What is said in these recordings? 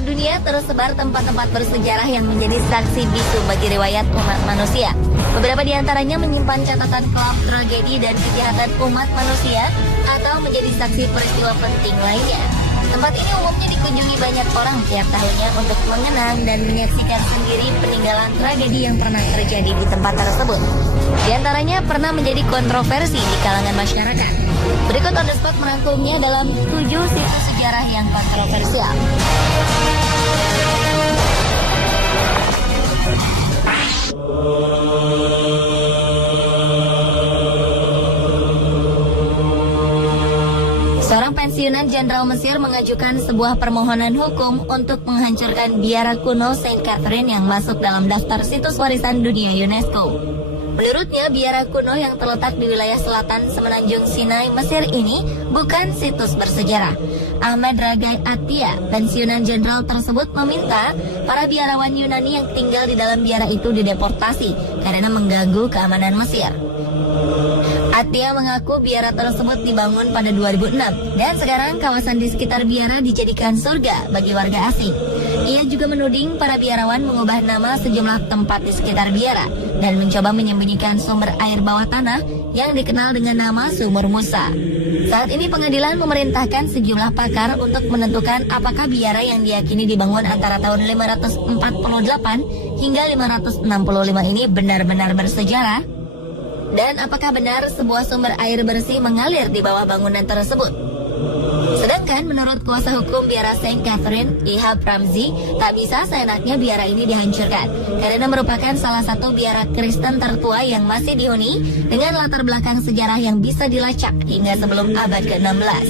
seluruh dunia tersebar tempat-tempat bersejarah yang menjadi saksi bisu bagi riwayat umat manusia. Beberapa di antaranya menyimpan catatan kelam tragedi dan kejahatan umat manusia atau menjadi saksi peristiwa penting lainnya. Tempat ini umumnya dikunjungi banyak orang tiap tahunnya untuk mengenang dan menyaksikan sendiri peninggalan tragedi yang pernah terjadi di tempat tersebut. Di antaranya pernah menjadi kontroversi di kalangan masyarakat. Berikut On The Spot merangkumnya dalam 7 situs sejarah yang kontroversial. Seorang pensiunan jenderal Mesir mengajukan sebuah permohonan hukum untuk menghancurkan biara kuno Saint Catherine yang masuk dalam daftar situs warisan dunia UNESCO. Menurutnya, biara kuno yang terletak di wilayah selatan semenanjung Sinai, Mesir ini bukan situs bersejarah. Ahmad Ragai Attia, pensiunan jenderal tersebut meminta para biarawan Yunani yang tinggal di dalam biara itu dideportasi karena mengganggu keamanan Mesir. Attia mengaku biara tersebut dibangun pada 2006 dan sekarang kawasan di sekitar biara dijadikan surga bagi warga asing. Ia juga menuding para biarawan mengubah nama sejumlah tempat di sekitar biara dan mencoba menyembunyikan sumber air bawah tanah yang dikenal dengan nama Sumur Musa. Saat ini pengadilan memerintahkan sejumlah pakar untuk menentukan apakah biara yang diyakini dibangun antara tahun 548 hingga 565 ini benar-benar bersejarah dan apakah benar sebuah sumber air bersih mengalir di bawah bangunan tersebut. Sedangkan menurut kuasa hukum biara Saint Catherine, Ihab Ramzi, tak bisa seenaknya biara ini dihancurkan karena merupakan salah satu biara Kristen tertua yang masih dihuni dengan latar belakang sejarah yang bisa dilacak hingga sebelum abad ke-16.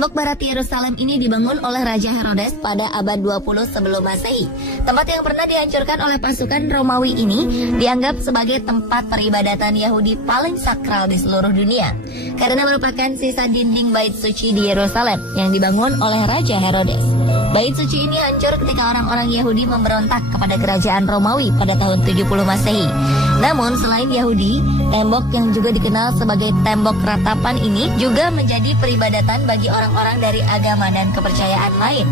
Tembok Barat Yerusalem ini dibangun oleh Raja Herodes pada abad 20 sebelum Masehi. Tempat yang pernah dihancurkan oleh pasukan Romawi ini dianggap sebagai tempat peribadatan Yahudi paling sakral di seluruh dunia karena merupakan sisa dinding bait suci di Yerusalem yang dibangun oleh Raja Herodes. Bait suci ini hancur ketika orang-orang Yahudi memberontak kepada kerajaan Romawi pada tahun 70 Masehi. Namun selain Yahudi, tembok yang juga dikenal sebagai tembok ratapan ini juga menjadi peribadatan bagi orang-orang dari agama dan kepercayaan lain.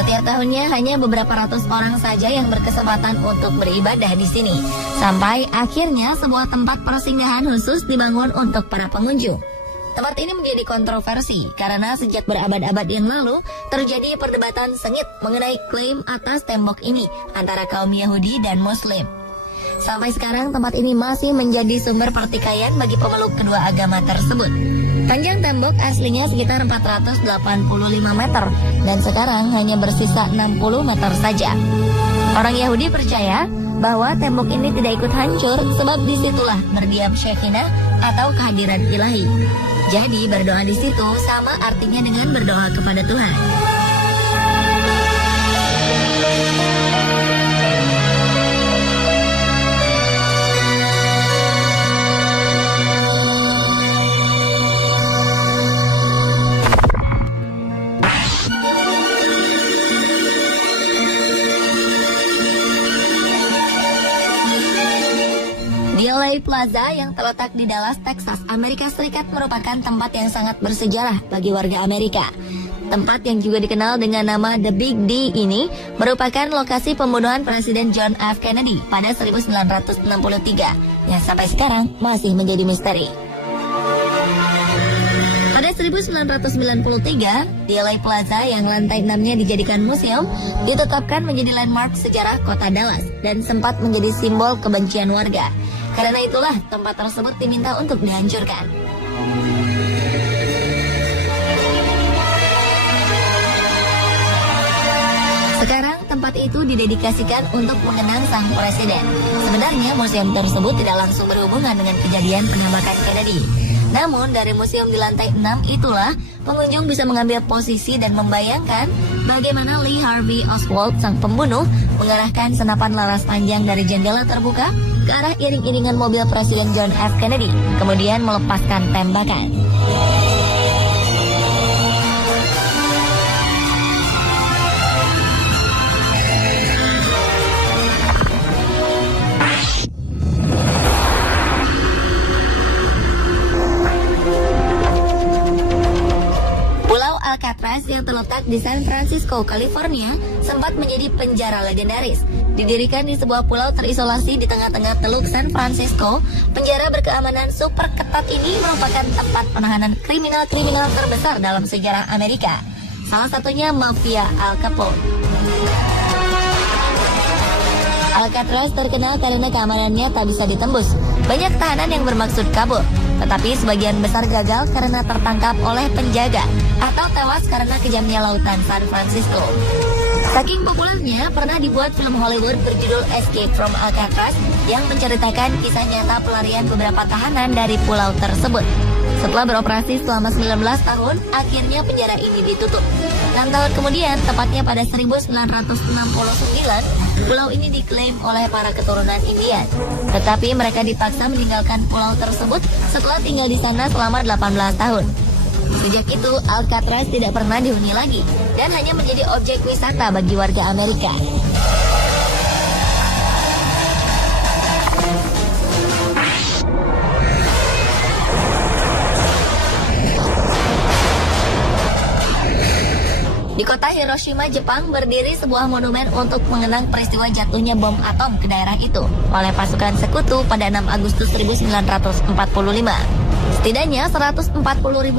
Setiap tahunnya hanya beberapa ratus orang saja yang berkesempatan untuk beribadah di sini. Sampai akhirnya sebuah tempat persinggahan khusus dibangun untuk para pengunjung. Tempat ini menjadi kontroversi karena sejak berabad-abad yang lalu terjadi perdebatan sengit mengenai klaim atas tembok ini antara kaum Yahudi dan Muslim. Sampai sekarang tempat ini masih menjadi sumber pertikaian bagi pemeluk kedua agama tersebut. Panjang tembok aslinya sekitar 485 meter dan sekarang hanya bersisa 60 meter saja. Orang Yahudi percaya bahwa tembok ini tidak ikut hancur sebab disitulah berdiam Shekinah atau kehadiran ilahi. Jadi berdoa di situ sama artinya dengan berdoa kepada Tuhan. DeLay Plaza yang terletak di Dallas, Texas, Amerika Serikat merupakan tempat yang sangat bersejarah bagi warga Amerika. Tempat yang juga dikenal dengan nama The Big D ini merupakan lokasi pembunuhan Presiden John F. Kennedy pada 1963 yang sampai sekarang masih menjadi misteri. Pada 1993, DeLay Plaza yang lantai 6-nya dijadikan museum ditetapkan menjadi landmark sejarah kota Dallas dan sempat menjadi simbol kebencian warga. Karena itulah tempat tersebut diminta untuk dihancurkan. Sekarang tempat itu didedikasikan untuk mengenang sang presiden. Sebenarnya museum tersebut tidak langsung berhubungan dengan kejadian penembakan Kennedy. Namun dari museum di lantai 6 itulah pengunjung bisa mengambil posisi dan membayangkan bagaimana Lee Harvey Oswald, sang pembunuh, mengarahkan senapan laras panjang dari jendela terbuka ke arah iring-iringan mobil Presiden John F. Kennedy, kemudian melepaskan tembakan. Alcatraz yang terletak di San Francisco, California, sempat menjadi penjara legendaris. Didirikan di sebuah pulau terisolasi di tengah-tengah Teluk San Francisco, penjara berkeamanan super ketat ini merupakan tempat penahanan kriminal-kriminal terbesar dalam sejarah Amerika. Salah satunya mafia Al Capone. Alcatraz terkenal karena keamanannya tak bisa ditembus. Banyak tahanan yang bermaksud kabur, tetapi sebagian besar gagal karena tertangkap oleh penjaga atau tewas karena kejamnya lautan San Francisco. Saking populernya, pernah dibuat film Hollywood berjudul Escape from Alcatraz yang menceritakan kisah nyata pelarian beberapa tahanan dari pulau tersebut. Setelah beroperasi selama 19 tahun, akhirnya penjara ini ditutup. 6 tahun kemudian, tepatnya pada 1969, pulau ini diklaim oleh para keturunan Indian. Tetapi mereka dipaksa meninggalkan pulau tersebut setelah tinggal di sana selama 18 tahun. Sejak itu, Alcatraz tidak pernah dihuni lagi dan hanya menjadi objek wisata bagi warga Amerika. Di kota Hiroshima, Jepang, berdiri sebuah monumen untuk mengenang peristiwa jatuhnya bom atom ke daerah itu oleh pasukan sekutu pada 6 Agustus 1945. Setidaknya 140.000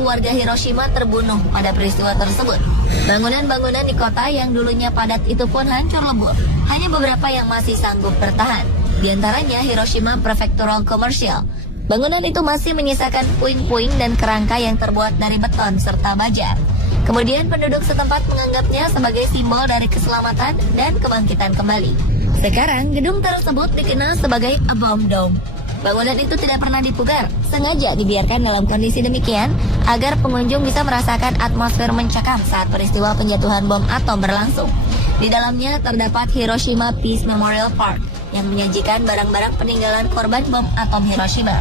warga Hiroshima terbunuh pada peristiwa tersebut. Bangunan-bangunan di kota yang dulunya padat itu pun hancur lebur. Hanya beberapa yang masih sanggup bertahan. Di antaranya Hiroshima Prefectural Commercial. Bangunan itu masih menyisakan puing-puing dan kerangka yang terbuat dari beton serta baja. Kemudian penduduk setempat menganggapnya sebagai simbol dari keselamatan dan kebangkitan kembali. Sekarang gedung tersebut dikenal sebagai a bomb dome. Bangunan itu tidak pernah dipugar, sengaja dibiarkan dalam kondisi demikian agar pengunjung bisa merasakan atmosfer mencekam saat peristiwa penjatuhan bom atom berlangsung. Di dalamnya terdapat Hiroshima Peace Memorial Park yang menyajikan barang-barang peninggalan korban bom atom Hiroshima.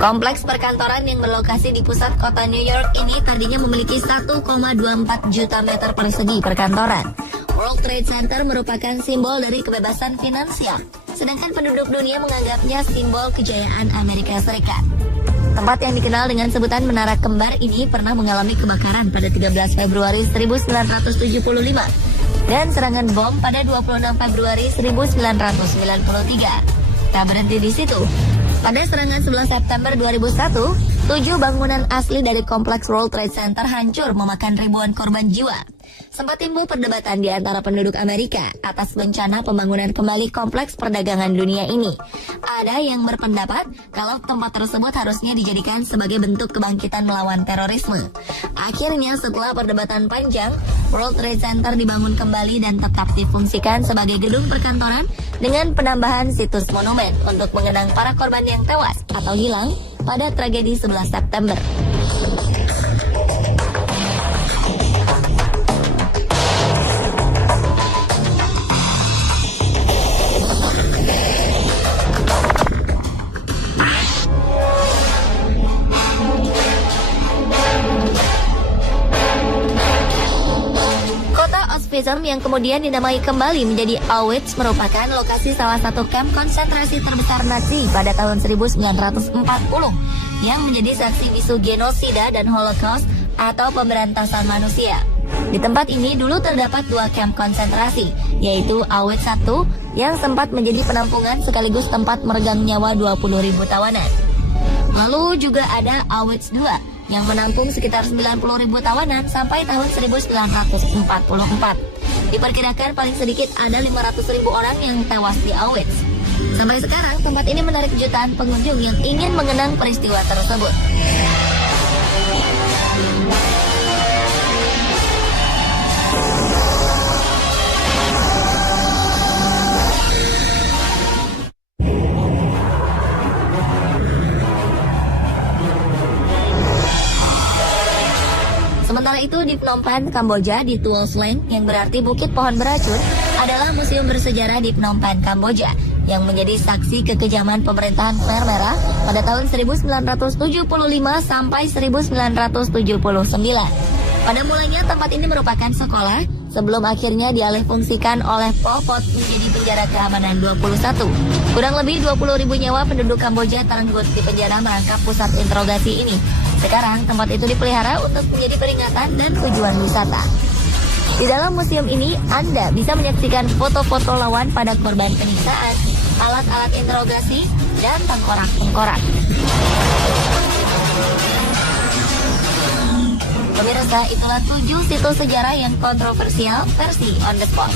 Kompleks perkantoran yang berlokasi di pusat kota New York ini tadinya memiliki 1,24 juta meter persegi perkantoran. World Trade Center merupakan simbol dari kebebasan finansial, sedangkan penduduk dunia menganggapnya simbol kejayaan Amerika Serikat. Tempat yang dikenal dengan sebutan Menara Kembar ini pernah mengalami kebakaran pada 13 Februari 1975 dan serangan bom pada 26 Februari 1993. Tak berhenti di situ. Pada serangan 11 September 2001, 7 bangunan asli dari kompleks World Trade Center hancur memakan ribuan korban jiwa. Sempat timbul perdebatan di antara penduduk Amerika atas bencana pembangunan kembali kompleks perdagangan dunia ini. Ada yang berpendapat kalau tempat tersebut harusnya dijadikan sebagai bentuk kebangkitan melawan terorisme. Akhirnya setelah perdebatan panjang, World Trade Center dibangun kembali dan tetap difungsikan sebagai gedung perkantoran dengan penambahan situs monumen untuk mengenang para korban yang tewas atau hilang pada tragedi 11 September. Yang kemudian dinamai kembali menjadi Auschwitz merupakan lokasi salah satu kamp konsentrasi terbesar Nazi pada tahun 1940 yang menjadi saksi bisu genosida dan Holocaust atau pemberantasan manusia. Di tempat ini dulu terdapat 2 kamp konsentrasi, yaitu Auschwitz I yang sempat menjadi penampungan sekaligus tempat meregang nyawa 20.000 tawanan. Lalu juga ada Auschwitz II yang menampung sekitar 90.000 tawanan sampai tahun 1944. Diperkirakan paling sedikit ada 500.000 orang yang tewas di Auschwitz. Sampai sekarang, tempat ini menarik jutaan pengunjung yang ingin mengenang peristiwa tersebut. Sementara itu di Phnom Penh, Kamboja, di Tuol Sleng yang berarti Bukit Pohon Beracun adalah museum bersejarah di Phnom Penh, Kamboja yang menjadi saksi kekejaman pemerintahan Khmer Merah pada tahun 1975 sampai 1979. Pada mulanya tempat ini merupakan sekolah sebelum akhirnya dialihfungsikan oleh Pol Pot menjadi penjara keamanan 21. Kurang lebih 20.000 nyawa penduduk Kamboja terenggut di penjara merangkap pusat interogasi ini. Sekarang tempat itu dipelihara untuk menjadi peringatan dan tujuan wisata. Di dalam museum ini, Anda bisa menyaksikan foto-foto lawan pada korban penyiksaan, alat-alat interogasi, dan tengkorak-tengkorak. Pemirsa, itulah 7 situs sejarah yang kontroversial versi On The Spot.